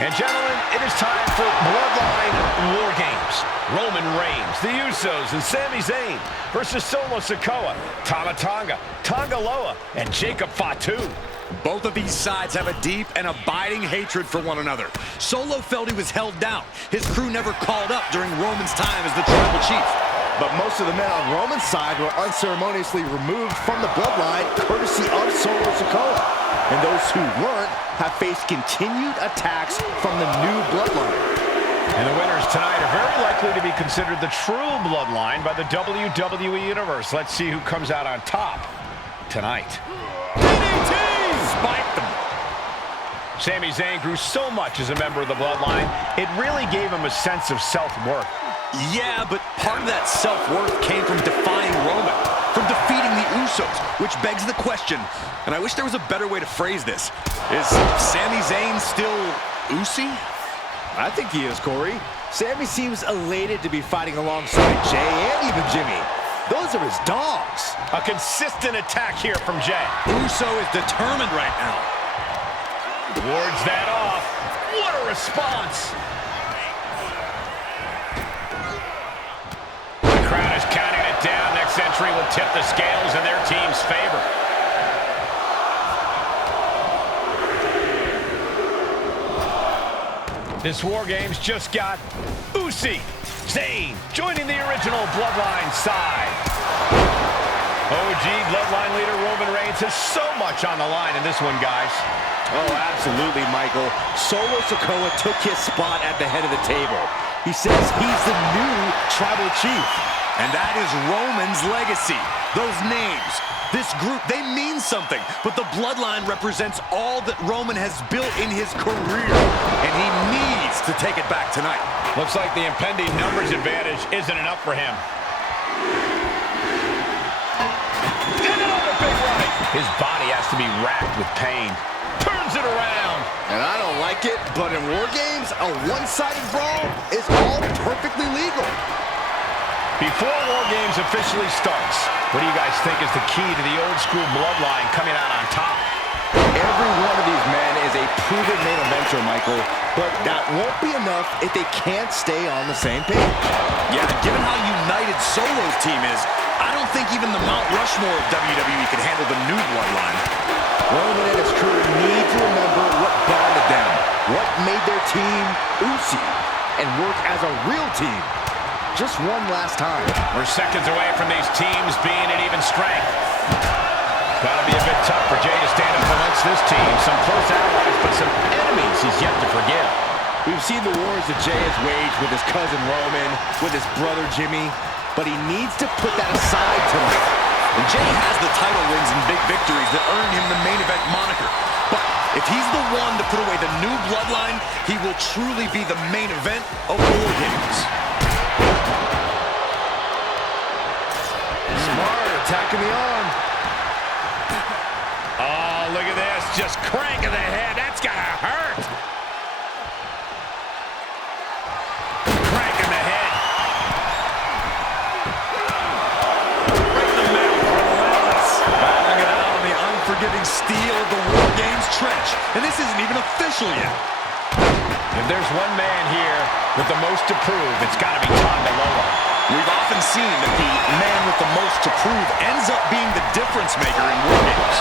And gentlemen, it is time for Bloodline War Games. Roman Reigns, the Usos, and Sami Zayn versus Solo Sikoa, Tama Tonga, Tonga Loa, and Jacob Fatu. Both of these sides have a deep and abiding hatred for one another. Solo felt he was held down. His crew never called up during Roman's time as the Tribal Chief. But most of the men on Roman's side were unceremoniously removed from the bloodline, courtesy of Solo Sikoa. And those who weren't have faced continued attacks from the new bloodline. And the winners tonight are very likely to be considered the true bloodline by the WWE Universe. Let's see who comes out on top tonight. Spiked them. Sami Zayn grew so much as a member of the bloodline, it really gave him a sense of self-worth. Yeah, but part of that self-worth came from defying Roman, from defeating the Usos, which begs the question, and I wish there was a better way to phrase this. Is Sami Zayn still Usi? I think he is, Corey. Sami seems elated to be fighting alongside Jay and even Jimmy. Those are his dogs. A consistent attack here from Jay. Uso is determined right now. Wards that off. What a response. The crowd is counting it down. Next entry will tip the scales in their team's favor. This War Games just got Usi. Zayn joining the original Bloodline side. OG Bloodline leader Roman Reigns has so much on the line in this one, guys. Oh, absolutely, Michael. Solo Sikoa took his spot at the head of the table. He says he's the new Tribal Chief. And that is Roman's legacy. Those names, this group, they mean something. But the bloodline represents all that Roman has built in his career. And he needs to take it back tonight. Looks like the impending numbers advantage isn't enough for him. And another big right. His body has to be racked with pain. Turns it around. And I don't like it, but in War Games, a one-sided brawl is all perfectly legal. Before War Games officially starts, what do you guys think is the key to the old-school bloodline coming out on top? Every one of these men is a proven main eventer, Michael, but that won't be enough if they can't stay on the same page. Yeah, given how united Solo's team is, I don't think even the Mount Rushmore of WWE can handle the new bloodline. Roman and his crew need to remember what bonded them, what made their team Usi, and work as a real team. Just one last time. We're seconds away from these teams being at even strength. Gotta be a bit tough for Jay to stand up amongst this team. Some close allies, but some enemies he's yet to forgive. We've seen the wars that Jay has waged with his cousin Roman, with his brother Jimmy, but he needs to put that aside tonight. And Jay has the title wins and big victories that earned him the main event moniker. But if he's the one to put away the new bloodline, he will truly be the main event of War Games. Smart, attacking the arm. Oh, look at this. Just cranking the head. That's gotta hurt. Cranking the head. Right in the middle. Relentless. Battling it out on the unforgiving steel of the War Games trench. And this isn't even official yet. If there's one man here with the most to prove, it's gotta be Tonga Loa. We've often seen that the man with the most to prove ends up being the difference maker in War Games.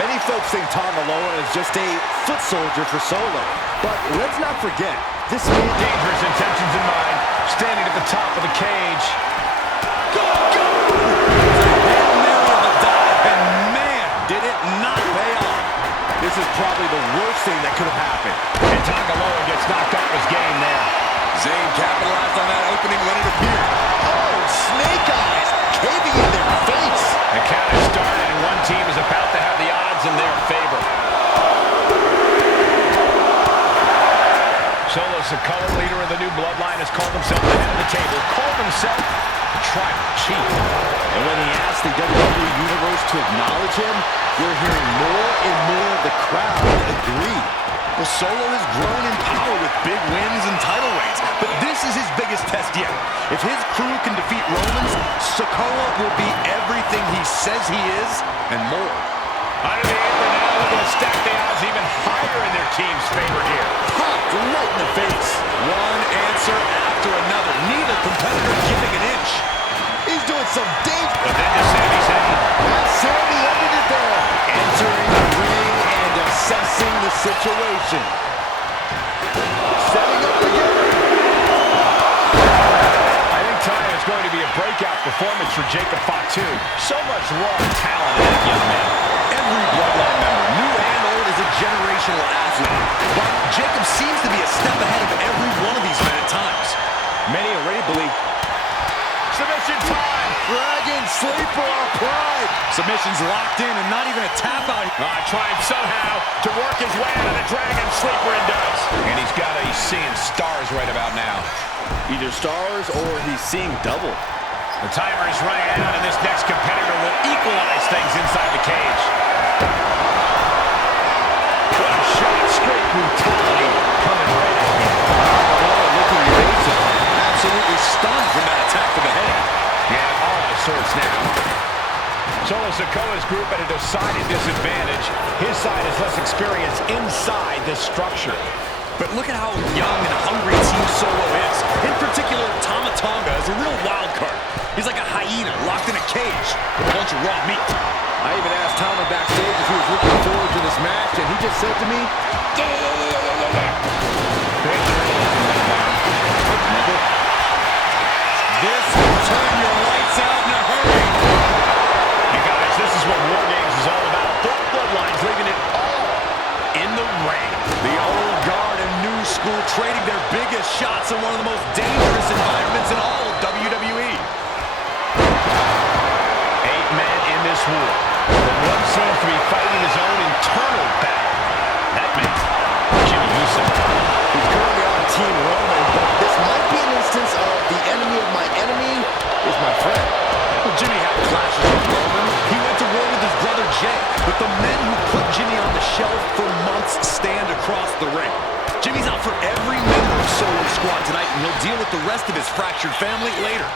Many folks think Tonga Loa is just a foot soldier for Solo. But let's not forget, this man... Dangerous intentions in mind, standing at the top of the cage. Go, go! Hail Mary of the dive, and man, did it not pay off. This is probably the worst thing that could have happened. And Tonga Loa gets knocked off his game there. Zayn capitalized on that opening when it appeared. Oh, snake eyes caving in their face. The count has started, and one team is about to have the odds in their favor. Solo Sikoa, leader of the new bloodline, has called himself the head of the table, called himself the Tribal Chief. And when he asked the WWE Universe to acknowledge him, we're hearing more and more of the crowd agree. Well, Solo has grown in power with big wins and title reigns, but this is his biggest test yet. If his crew can defeat Roman's, Sikoa will be everything he says he is and more. Under the apron now, looking to stack the odds even higher in their team's favor here. Huh, competitor giving an inch. He's doing some dangerous. But then to Sami Zayn. And Sami ended it there. Entering the ring and assessing the situation. Setting up again. I think tonight is going to be a breakout performance for Jacob Fatu. So much raw talent in that young man. Every Bloodline member, new and old, is a generational athlete. But Jacob seems to be a step ahead of every one of these men at times. Many already believe. Submission time. Dragon sleeper applied. Submission's locked in and not even a tap out. Trying somehow to work his way out of the Dragon sleeper and does. And he's seeing stars right about now. Either stars or he's seeing double. The timer is running out, and this next competitor will equalize things inside the cage. What a shot, straight brutality coming right at him. Looking evasive. Absolutely stunned from that attack to the head. Yeah, all out of sorts now. Solo Sikoa's group at a decided disadvantage. His side is less experienced inside this structure. But look at how young and hungry Team Solo is. In particular, Tama Tonga is a real wild card. He's like a hyena locked in a cage with a bunch of raw meat. I even asked Tama backstage if he was looking forward to this match, and he just said to me, This will turn your lights out in a hurry. And guys, this is what War Games is all about. Both bloodlines leaving it all in the ring. The old guard and new school trading their biggest shots in one of the most dangerous environments in all of WWE. 8 men in this war. But one seems to be fighting his own internal battle. That man, Jimmy Uso. he's currently on Team Roman, but this might be an instance of the enemy of my enemy is my friend. Well, Jimmy had clashes with Roman. He went to war with his brother Jay. But the men who put Jimmy on the shelf for months stand across the ring. Jimmy's out for every member of Solo Squad tonight, and he'll deal with the rest of his fractured family later.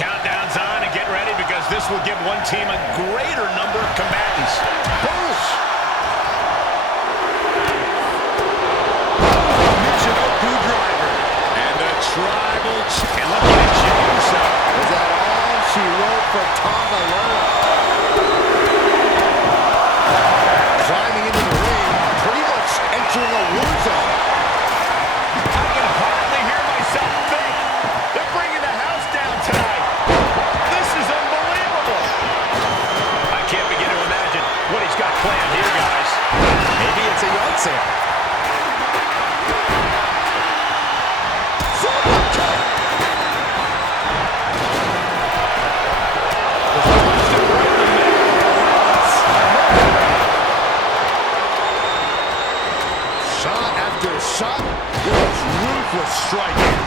Countdown's on and get ready because this will give one team a greater number of combatants. Push! Michinoku driver. And the tribal... And looking at Jimmy Uso. Is that all she wrote for Tonga Loa? Climbing into the ring, pretty much entering a war zone. I can hardly hear myself think. They're bringing the house down tonight. This is unbelievable. I can't begin to imagine what he's got planned here, guys. Maybe it's a yard sale. Shot after shot with ruthless striking.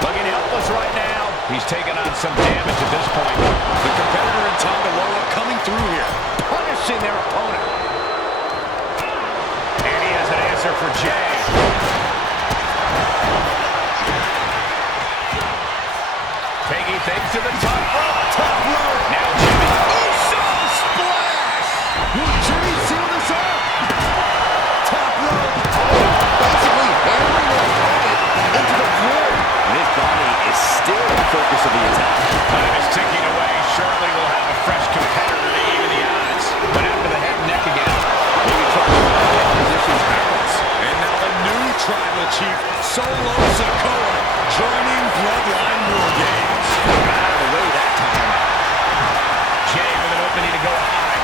Looking helpless right now. He's taking on some damage at this point. The competitor in Tonga Loa coming through here. Punishing their opponent. And he has an answer for Jay. Taking things to the top rope. Top rope. Now Jimmy. Uso splash! Will Jimmy seal this up? Top rope. Basically hammering their opponent into the floor. And his body is still the focus of the attack. Time is ticking away. Surely we'll have a fresh competitor to even the odds. But after the head and neck again, maybe try to get positions balance. And now the new tribal chief, Solo Sikoa, joining Bloodline War Games. Got out of the way that time. Jay with an opening to go high.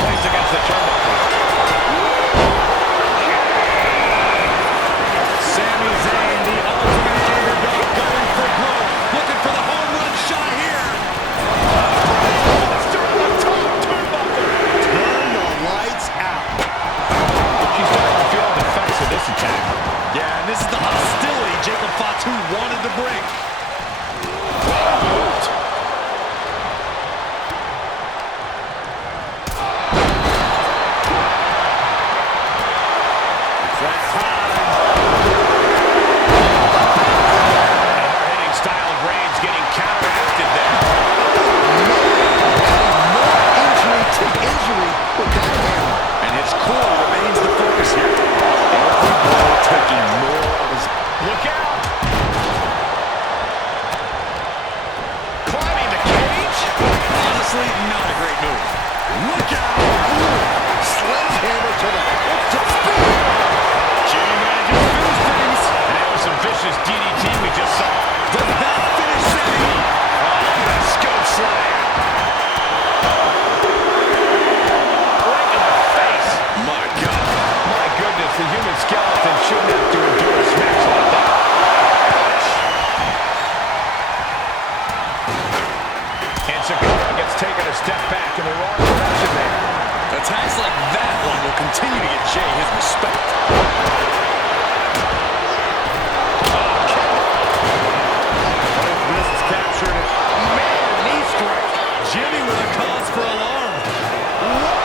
Placed against the turnbuckle. Sami Zayn, the ultimate underdog, going for broke. Looking for the home run shot here. Buster on the top turnbuckle. Turn the lights out. She's starting to feel the effects of this attack. Yeah, and this is the hostility Jacob Fatu wanted to bring. step back in the wrong direction there. Attacks like that one will continue to get Jay his respect. Wrist captured it. Man, knee strike. Jimmy with a cause for alarm. Whoa!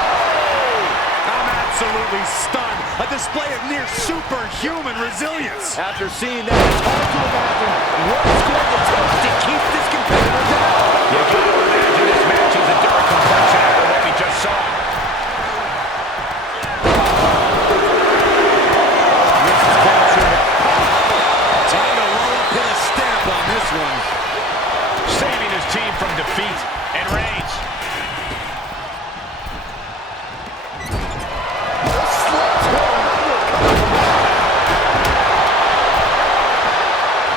I'm absolutely stunned. A display of near superhuman resilience. After seeing that, it's hard to imagine what it's going to take to keep this competitor down. You gotta imagine this match is a dark complexion after what we just saw. Time to roll up, hit a stamp on this one. Saving his team from defeat, and Reigns.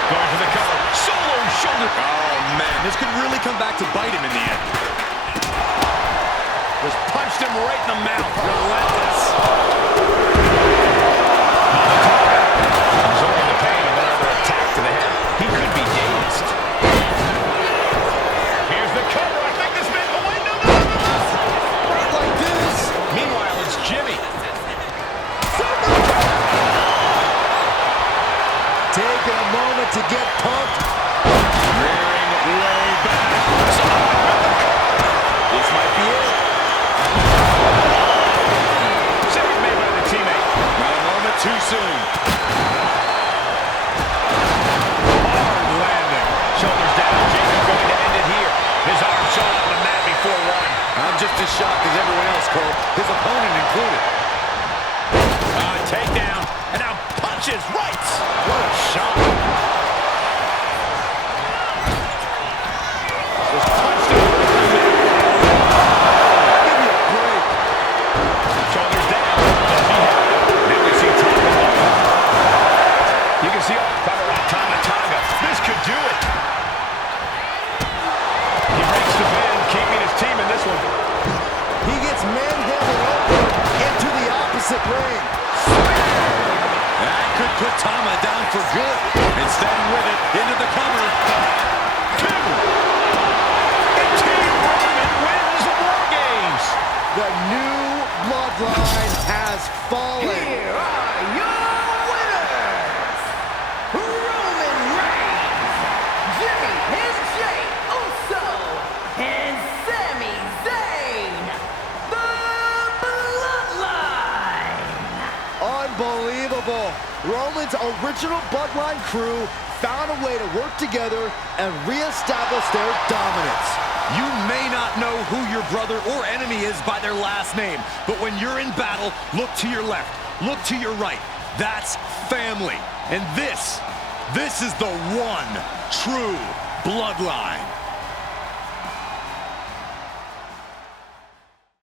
Going for the cover. Solo shoulder. Oh, man, this could really come back to bite him in the end. Just punched him right in the mouth. Relentless. Absorbing the pain of another attack to the head. He could be dazed. Here's the cover. I think this man. Oh, wait, no. Not like this. Meanwhile, it's Jimmy. Taking a moment to get pumped. Rearing way back. This might be it. Save made by the teammate. Not a moment too soon. Hard landing. Shoulders down. Jacob going to end it here. His arm showing on the mat before one. I'm just as shocked as everyone else, Cole. His opponent included. Takedown. And now punches rights. What a shot. Just punched him. Give me a break. Shoulders down. Does he have it? Now we see Tonga. You can see cover on Tonga. This could do it. He breaks the pin, keeping his team in this one. He gets manhandled over into the opposite ring. That could put Tama down for good. And staying with it into the cover. Two. And Team Roman wins War Games. The new bloodline has fallen. Here are your winners, Roman Reigns, Jimmy and Jay Uso, and Sami Zayn, the Bloodline. Unbelievable. Roman's original bloodline crew found a way to work together and reestablish their dominance. You may not know who your brother or enemy is by their last name, but when you're in battle, look to your left, look to your right. That's family. And this is the one true bloodline.